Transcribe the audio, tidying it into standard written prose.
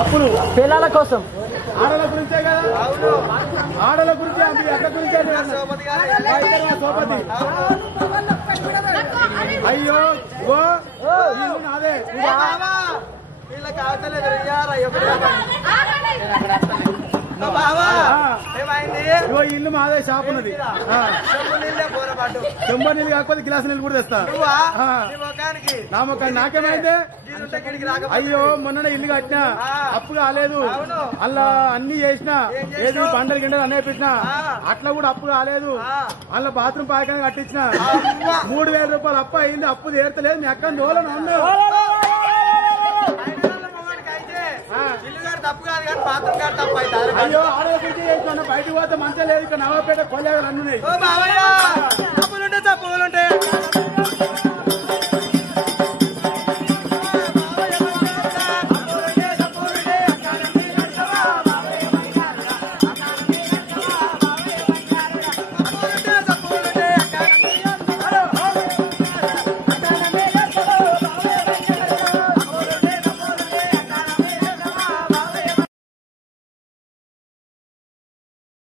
అప్పుడు పిల్లల కోసం ఆడల గురించే కదా ఆడల గురించి అది ఎట్ల గురించి సోపతి అయ్యో ఓ నాదే వీళ్ళకి అవతలేదు ఇల్లు మాదే షాప్ ఉన్నది చెంబ నీళ్ళు కాకపోతే గ్లాస్ నీళ్ళు కూడా తెస్తా నా మొక్కని నాకేమైంది అయ్యో మొన్న ఇల్లు కట్టినా అప్పు కాలేదు అలా అన్ని చేసినా ఏది బండలు గిండలు అన్నీ పెట్టినా అట్లా కూడా అప్పు కాలేదు అలా బాత్రూమ్ పాయకాన్ని కట్టించిన 3000 రూపాయలు అప్పు అయింది అప్పు తీర్తలేదు మీ అక్కని దోలను ఉన్నా తప్పు కాదు కానీ బాత్రూమ్ గారు తప్పు అవుతారు అయ్యో ఆరోగ్యం చేస్తున్నా బయటకు పోతే మంచిగా లేదు ఇక్కడ నవాపేట కొల్లేగా అన్నున్నాయి తప్పులుంటే